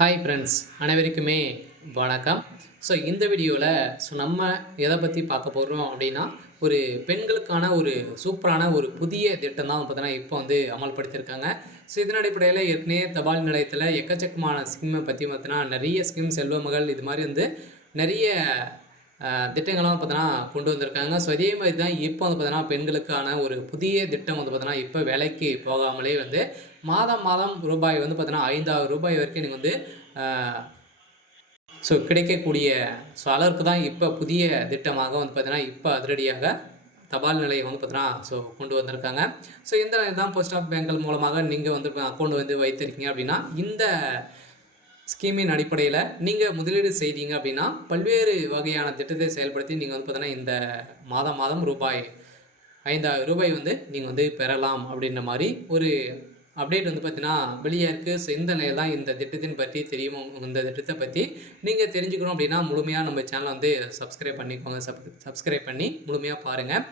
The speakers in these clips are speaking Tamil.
ஹாய் ஃப்ரெண்ட்ஸ், அனைவருக்குமே வணக்கம். இந்த வீடியோவில் நம்ம எதை பற்றி பார்க்க போகிறோம் அப்படின்னா, ஒரு பெண்களுக்கான ஒரு சூப்பரான ஒரு புதிய திட்டம் தான் பார்த்தீங்கன்னா இப்போ அமல்படுத்தியிருக்காங்க. இதன் அடிப்படையில் ஏற்கனவே தபால் நிலையத்தில் எக்கச்சக்கமான ஸ்கீமை பற்றி பார்த்தீங்கன்னா நிறைய ஸ்கீம் செல்வ மகள் இது மாதிரி நிறைய திட்டங்கள்லாம் பார்த்தீங்கன்னா கொண்டு வந்திருக்காங்க. இதே மாதிரி தான் இப்போ பார்த்தீங்கன்னா பெண்களுக்கான ஒரு புதிய திட்டம் பார்த்தீங்கன்னா இப்போ வேலைக்கு போகாமலே மாதம் மாதம் ரூபாய் பார்த்தீங்கன்னா ரூ. 5,000 வரைக்கும் நீங்கள் கிடைக்கக்கூடிய அளவுக்கு தான் இப்போ புதிய திட்டமாக பார்த்தீங்கன்னா இப்போ அதிரடியாக தபால் நிலையம் பார்த்தீங்கன்னா கொண்டு வந்திருக்காங்க. இந்த தான் போஸ்ட் ஆஃப் பேங்க்கள் மூலமாக நீங்கள் அக்கௌண்ட் வைத்திருக்கீங்க அப்படின்னா இந்த ஸ்கீமின் அடிப்படையில் நீங்கள் முதலீடு செய்தீங்க அப்படின்னா பல்வேறு வகையான திட்டத்தை செயல்படுத்தி நீங்கள் பார்த்தீங்கன்னா இந்த மாதம் மாதம் ரூபாய் 5,000 நீங்கள் பெறலாம் அப்படின்ற மாதிரி ஒரு அப்டேட் பார்த்தீங்கன்னா வெளியே இருக்குது. இந்த நிலையில் தான் இந்த திட்டத்தின் பற்றி தெரியும். இந்த திட்டத்தை பற்றி நீங்கள் தெரிஞ்சுக்கணும் அப்படின்னா முழுமையாக நம்ம சேனலை சப்ஸ்கிரைப் பண்ணிக்கோங்க. சப்ஸ்கிரைப் பண்ணி முழுமையாக பாருங்கள்.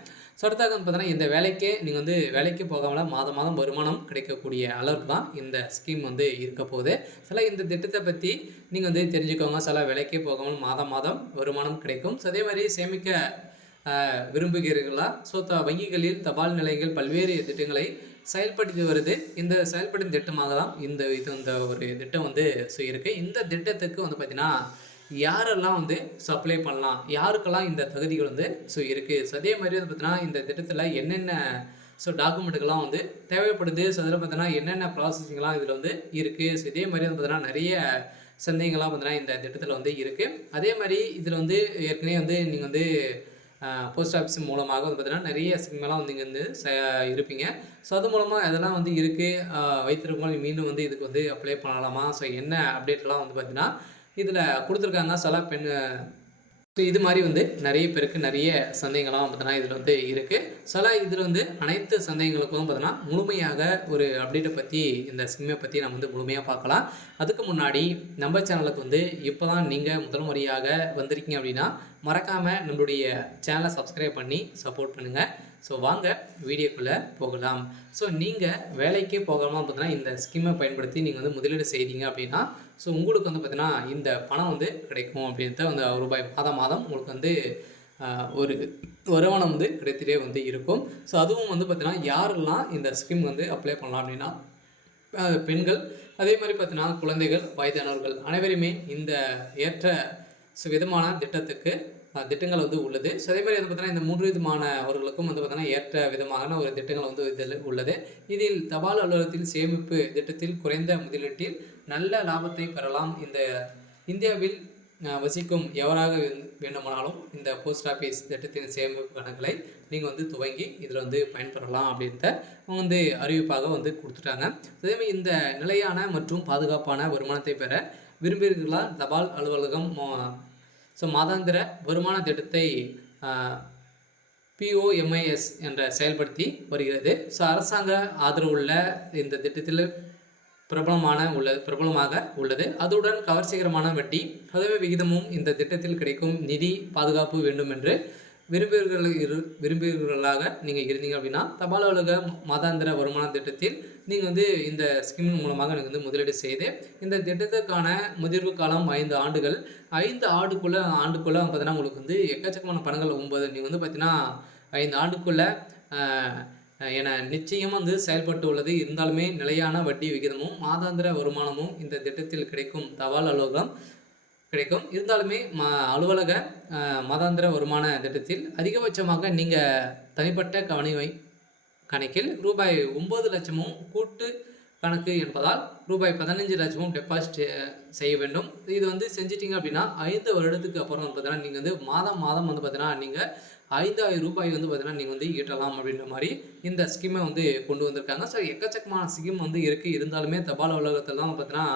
அடுத்தாக பார்த்தீங்கன்னா இந்த வேலைக்கே நீங்கள் வேலைக்கு போகாமல் மாதம் மாதம் வருமானம் கிடைக்கக்கூடிய அளவுக்கு தான் இந்த ஸ்கீம் இருக்க போகுது. இந்த திட்டத்தை பற்றி நீங்கள் தெரிஞ்சுக்கோங்க. வேலைக்கே போகாமல் மாதம் மாதம் வருமானம் கிடைக்கும். அதே மாதிரி சேமிக்க விரும்புகிறீர்களா? வங்கிகளில் தபால் நிலையங்கள் பல்வேறு திட்டங்களை செயல்படுத்தி வருது. இந்த செயல்படும் திட்டமாக தான் இந்த ஒரு திட்டம் இருக்குது. இந்த திட்டத்துக்கு பார்த்தீங்கன்னா யாரெல்லாம் அப்ளை பண்ணலாம், யாருக்கெல்லாம் இந்த தகுதிகள் இருக்குது. அதே மாதிரி பார்த்தீங்கன்னா இந்த திட்டத்தில் என்னென்ன டாக்குமெண்ட்டுகள்லாம் தேவைப்படுது. அதில் பார்த்தீங்கன்னா என்னென்ன ப்ராசஸிங்லாம் இதில் இருக்குது. இதே மாதிரி பார்த்தீங்கன்னா நிறைய சந்தேகங்கள்லாம் பார்த்தீங்கன்னா இந்த திட்டத்தில் இருக்குது. அதே மாதிரி இதில் ஏற்கனவே நீங்கள் போஸ்ட் ஆஃபீஸ் மூலமாக பார்த்தீங்கன்னா நிறைய ஸ்கீமெல்லாம் இங்கே இருப்பீங்க. அது மூலமாக அதெல்லாம் இருக்குது. வைத்திருக்கவங்க மீண்டும் இதுக்கு அப்ளை பண்ணலாமா? என்ன அப்டேட்லாம் பார்த்தீங்கன்னா இதில் கொடுத்துருக்காங்க. பெண் இது மாதிரி நிறைய பேருக்கு நிறைய சந்தேகங்கள்லாம் பார்த்தீங்கன்னா இதில் இருக்குது. இதில் அனைத்து சந்தேகங்களுக்கும் பார்த்தீங்கன்னா முழுமையாக ஒரு அப்டேட்டை பற்றி இந்த ஸ்கீமை பற்றி நம்ம முழுமையாக பார்க்கலாம். அதுக்கு முன்னாடி நம்ம சேனலுக்கு இப்போ தான் நீங்கள் முதல் முறையாக வந்திருக்கீங்க அப்படின்னா மறக்காமல் நம்மளுடைய சேனலை சப்ஸ்கிரைப் பண்ணி சப்போர்ட் பண்ணுங்கள். வாங்க வீடியோக்குள்ளே போகலாம். நீங்கள் வேலைக்கே போகாமல் பார்த்தீங்கன்னா இந்த ஸ்கீமை பயன்படுத்தி நீங்கள் முதலீடு செய்தீங்க அப்படின்னா உங்களுக்கு பார்த்தீங்கன்னா இந்த பணம் கிடைக்கும் அப்படின்ட்டு ரூபாய் மாதம் மாதம் உங்களுக்கு ஒரு வருமானம் கிடைத்துட்டே இருக்கும். அதுவும் பார்த்தீங்கன்னா யாரெல்லாம் இந்த ஸ்கீம் அப்ளை பண்ணலாம் அப்படின்னா பெண்கள், அதே மாதிரி பார்த்தீங்கன்னா குழந்தைகள், வயதானவர்கள் அனைவருமே இந்த ஏற்ற விதமான திட்டங்கள் உள்ளது. அதே மாதிரி பார்த்தீங்கன்னா இந்த 3 விதமானவர்களுக்கும் பார்த்தீங்கன்னா ஏற்ற விதமான ஒரு திட்டங்கள் இதில் உள்ளது. இதில் தபால் அலுவலகத்தில் சேமிப்பு திட்டத்தில் குறைந்த முதலீட்டில் நல்ல லாபத்தை பெறலாம். இந்த இந்தியாவில் வசிக்கும் எவராக வேண்டுமானாலும் இந்த போஸ்ட் ஆஃபீஸ் திட்டத்தின் சேமிப்பு கணக்குகளை நீங்கள் துவங்கி இதில் பயன்பெறலாம் அப்படின்ட்டு அறிவிப்பாக கொடுத்துட்டாங்க. அதேமாதிரி இந்த நிலையான மற்றும் பாதுகாப்பான வருமானத்தை பெற விரும்புகிறீர்களா? தபால் அலுவலகம் மாதாந்திர வருமான திட்டத்தை POMIS என்ற செயல்படுத்தி வருகிறது. அரசாங்க ஆதரவுள்ள இந்த திட்டத்தில் பிரபலமாக உள்ளது. அதுடன் கவர்ச்சிகரமான வட்டி அதுவே விகிதமும் இந்த திட்டத்தில் கிடைக்கும் நிதி பாதுகாப்பு வேண்டும் என்று விரும்புகிறவர்களாக நீங்கள் இருந்தீங்க அப்படின்னா தபால் அலுவலக மாதாந்திர வருமான திட்டத்தில் நீங்கள் இந்த ஸ்கீமின் மூலமாக நீங்கள் முதலீடு செய்து இந்த திட்டத்துக்கான முதிர்வு காலம் 5 ஆண்டுகள். 5 ஆண்டுக்குள்ளே பார்த்தீங்கன்னா உங்களுக்கு எக்கச்சக்கமான பணங்கள் 9 நீங்கள் பார்த்தீங்கன்னா 5 ஆண்டுக்குள்ளே என நிச்சயம் செயல்பட்டு உள்ளது. இருந்தாலுமே நிலையான வட்டி விகிதமும் மாதாந்திர வருமானமும் இந்த திட்டத்தில் கிடைக்கும். தபால் அலுவலகம் கிடைக்கும். இருந்தாலுமே அலுவலக மாதாந்திர வருமான திட்டத்தில் அதிகபட்சமாக நீங்கள் தனிப்பட்ட கணக்கில் ரூபாய் 9 லட்சமும் கூட்டு கணக்கு என்பதால் ரூபாய் 15 லட்சமும் டெபாசிட் செய்ய வேண்டும். இது செஞ்சிட்டிங்க அப்படின்னா 5 வருடத்துக்கு அப்புறம் பார்த்தீங்கன்னா நீங்கள் மாதம் மாதம் பார்த்தீங்கன்னா நீங்கள் 5,000 ரூபாய் பார்த்தீங்கன்னா நீங்கள் ஈட்டலாம் அப்படின்ற மாதிரி இந்த ஸ்கீமை கொண்டு வந்திருக்காங்க. எக்கச்சக்கமான ஸ்கீம் இருக்குது. இருந்தாலுமே தபால் அலுவலகத்தில் தான் பார்த்தீங்கன்னா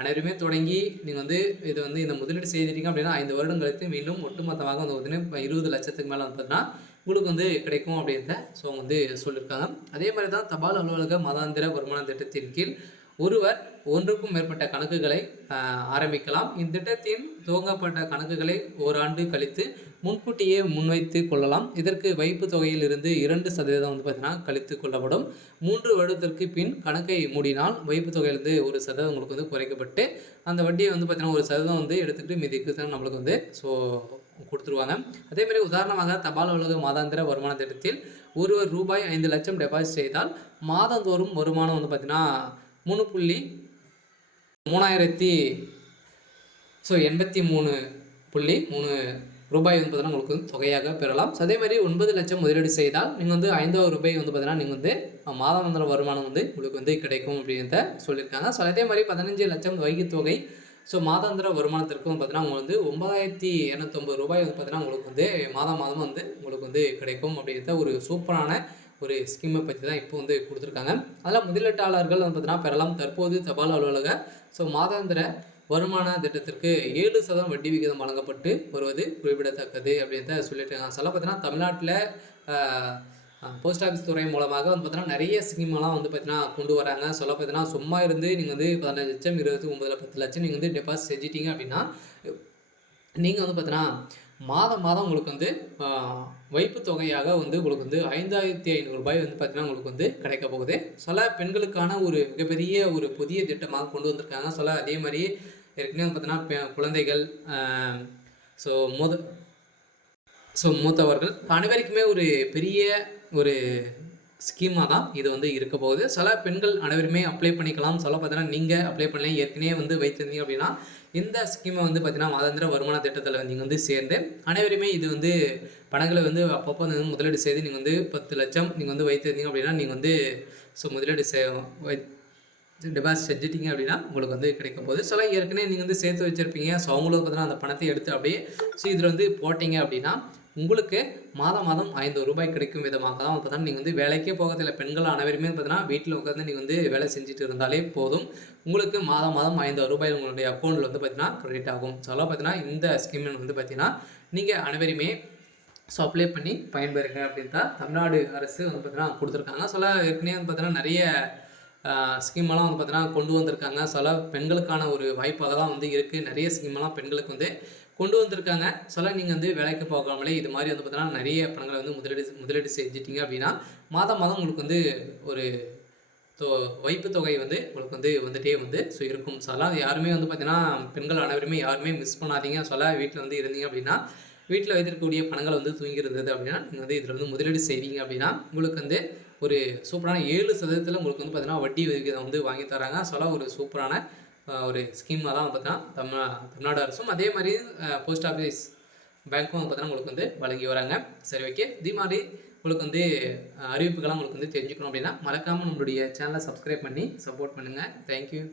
அனைவருமே தொடங்கி நீங்கள் இது இந்த முதலீடு செய்திருக்கீங்க அப்படின்னா 5 வருடம் கழித்து மீண்டும் ஒட்டுமொத்தமாக 20 லட்சத்துக்கு மேலே பார்த்தீங்கன்னா உங்களுக்கு கிடைக்கும் அப்படின்றத சொல்லியிருக்காங்க. அதே மாதிரி தான் தபால் அலுவலக மாதாந்திர வருமான திட்டத்தின் கீழ் ஒருவர் ஒன்றுக்கும் மேற்பட்ட கணக்குகளை ஆரம்பிக்கலாம். இத்திட்டத்தின் துவங்கப்பட்ட கணக்குகளை ஓராண்டு கழித்து முன்கூட்டியே முன்வைத்து கொள்ளலாம். இதற்கு வைப்பு தொகையில் இருந்து 2% வந்து பார்த்தீங்கன்னா கழித்து கொள்ளப்படும். 3 வருடத்திற்கு பின் கணக்கை மூடினால் வைப்பு தொகையிலிருந்து 1% உங்களுக்கு வந்து குறைக்கப்பட்டு அந்த வட்டியை வந்து பார்த்தீங்கன்னா 1% வந்து எடுத்துக்கிட்டு மீதி நம்மளுக்கு வந்து கொடுத்துருவாங்க. அதேமாதிரி உதாரணமாக தபால் அலுவலக மாதாந்திர வருமான திட்டத்தில் ஒருவர் ரூபாய் 5 லட்சம் டெபாசிட் செய்தால் மாதந்தோறும் வருமானம் வந்து பார்த்தீங்கன்னா 3.83 ரூபாய் வந்து பார்த்தீங்கன்னா உங்களுக்கு வந்து தொகையாக பெறலாம். அதே மாதிரி 9 லட்சம் முதலீடு செய்தால் நீங்கள் வந்து 5,000 ரூபாய் வந்து பார்த்தீங்கன்னா நீங்கள் வந்து மாதாந்திர வருமானம் வந்து உங்களுக்கு வந்து கிடைக்கும் அப்படின்றத சொல்லியிருக்காங்க. ஸோ அதே மாதிரி 15 லட்சம் வைகை தொகை மாதாந்திர வருமானத்திற்கு வந்து பார்த்தீங்கன்னா உங்களுக்கு வந்து 9,250 ரூபாய் வந்து பார்த்தீங்கன்னா உங்களுக்கு வந்து மாதம் வந்து உங்களுக்கு வந்து கிடைக்கும் அப்படின்றத ஒரு சூப்பரான ஒரு ஸ்கீமை பற்றி தான் இப்போ வந்து கொடுத்துருக்காங்க. அதில் முதலீட்டாளர்கள் வந்து பார்த்தீங்கன்னா பெறலாம். தற்போது தபால் அலுவலக மாதாந்திர வருமான திட்டத்திற்கு 7% வட்டி விகிதம் வழங்கப்பட்டு வருவது குறிப்பிடத்தக்கது அப்படின்றத சொல்லியிருக்காங்க. சொல்ல பார்த்தீங்கன்னா தமிழ்நாட்டில் போஸ்ட் ஆஃபீஸ் துறை மூலமாக வந்து பார்த்தீங்கன்னா நிறைய ஸ்கீமெல்லாம் வந்து பார்த்தீங்கன்னா கொண்டு வராங்க. சொல்ல பார்த்தீங்கன்னா சும்மா இருந்து நீங்கள் வந்து 15 லட்சம் 29 10 லட்சம் நீங்கள் வந்து டெபாசிட் செஞ்சிட்டிங்க அப்படின்னா நீங்கள் வந்து பார்த்தீங்கன்னா மாதம் உங்களுக்கு வந்து வைப்பு தொகையாக வந்து உங்களுக்கு வந்து 5,500 ரூபாய் வந்து பார்த்தீங்கன்னா உங்களுக்கு வந்து கிடைக்க போகுது. சொல்ல பெண்களுக்கான ஒரு மிகப்பெரிய ஒரு புதிய திட்டமாக கொண்டு வந்திருக்காங்க. சொல்ல அதே மாதிரி ஏற்கனவே வந்து பார்த்தீங்கன்னா குழந்தைகள் மூத்தவர்கள் அனைவருக்குமே ஒரு பெரிய ஒரு ஸ்கீமாக தான் இது வந்து இருக்க போகுது. சில பெண்கள் அனைவருமே அப்ளை பண்ணிக்கலாம். சொல்ல பார்த்தீங்கன்னா நீங்கள் அப்ளை பண்ணலாம், ஏற்கனவே வந்து வைத்திருந்தீங்க அப்படின்னா இந்த ஸ்கீமை வந்து பார்த்தீங்கன்னா மாதாந்திர வருமான திட்டத்தில் நீங்கள் வந்து சேர்ந்து அனைவருமே இது வந்து பணங்களை வந்து அப்பப்போ வந்து முதலீடு செய்து நீங்கள் வந்து 10 லட்சம் நீங்கள் வந்து வைத்திருந்தீங்க அப்படின்னா நீங்கள் வந்து முதலீடு டெபாசிட் செஞ்சிட்டிங்க அப்படின்னா உங்களுக்கு வந்து கிடைக்க போகுது. சில ஏற்கனவே நீங்கள் வந்து சேர்த்து வச்சுருப்பீங்க. ஸோ அவங்களுக்கு பார்த்தீங்கன்னா அந்த பணத்தை எடுத்து அப்படியே இதில் வந்து போட்டிங்க அப்படின்னா உங்களுக்கு மாதம் 500 ரூபாய் கிடைக்கும் விதமாக தான் பார்த்தீங்கன்னா நீங்கள் வந்து வேலைக்கே போகிறதில்ல. பெண்கள் அனைவருமே பார்த்தீங்கன்னா வீட்டில் உட்காந்து நீங்கள் வந்து வேலை செஞ்சுட்டு இருந்தாலே போதும். உங்களுக்கு மாதம் 500 ரூபாய் உங்களுடைய அக்கௌண்ட்டில் வந்து பார்த்தீங்கன்னா கிரெடிட் ஆகும். ஸோ அதெல்லாம் பார்த்தீங்கன்னா இந்த ஸ்கீம் வந்து பார்த்தீங்கன்னா நீங்கள் அனைவருமே அப்ளை பண்ணி பயன்பெறுங்க அப்படின்னு தான் தமிழ்நாடு அரசு வந்து பார்த்தீங்கன்னா கொடுத்துருக்காங்க. சொல்ல ஏற்கனவே வந்து பார்த்தீங்கன்னா நிறைய ஸ்கீமெல்லாம் வந்து பார்த்தீங்கன்னா கொண்டு வந்திருக்காங்க. சில பெண்களுக்கான ஒரு வாய்ப்பாக தான் வந்து இருக்குது. நிறைய ஸ்கீமெல்லாம் பெண்களுக்கு வந்து கொண்டு வந்திருக்காங்க. சில நீங்கள் வந்து வேலைக்கு போகாமலே இது மாதிரி வந்து பார்த்தீங்கன்னா நிறைய பணங்களை வந்து முதலீடு செஞ்சிட்டிங்க அப்படின்னா மாதம் உங்களுக்கு வந்து ஒரு வைப்பு தொகை வந்து உங்களுக்கு வந்து வந்துட்டே வந்து இருக்கும். அதெல்லாம் யாருமே வந்து பார்த்தீங்கன்னா பெண்கள் அனைவருமே யாருமே மிஸ் பண்ணாதீங்க. சொல்ல வீட்டில் வந்து இருந்தீங்க அப்படின்னா வீட்டில் வைத்திருக்கக்கூடிய பணங்கள் வந்து தூங்கி இருந்தது அப்படின்னா நீங்கள் வந்து இதில் வந்து முதலீடு செய்வீங்க அப்படின்னா உங்களுக்கு வந்து ஒரு சூப்பரான 7% உங்களுக்கு வந்து பார்த்தீங்கன்னா வட்டி விகிதம் வந்து வாங்கி தராங்க. சொல்ல ஒரு சூப்பரான ஒரு ஸ்கீமாக தான் பார்த்தீங்கன்னா தமிழ்நாடு அரசும் அதே மாதிரி போஸ்ட் ஆஃபீஸ் பேங்க்கும் வந்து பார்த்தீங்கன்னா உங்களுக்கு வந்து வழங்கி வராங்க. சரி, ஓகே. இதே மாதிரி உங்களுக்கு வந்து அறிவிப்புகள்லாம் உங்களுக்கு வந்து தெரிஞ்சுக்கணும் அப்படின்னா மறக்காமல் நம்மளுடைய சேனலை சப்ஸ்கிரைப் பண்ணி சப்போர்ட் பண்ணுங்கள். தேங்க்யூ.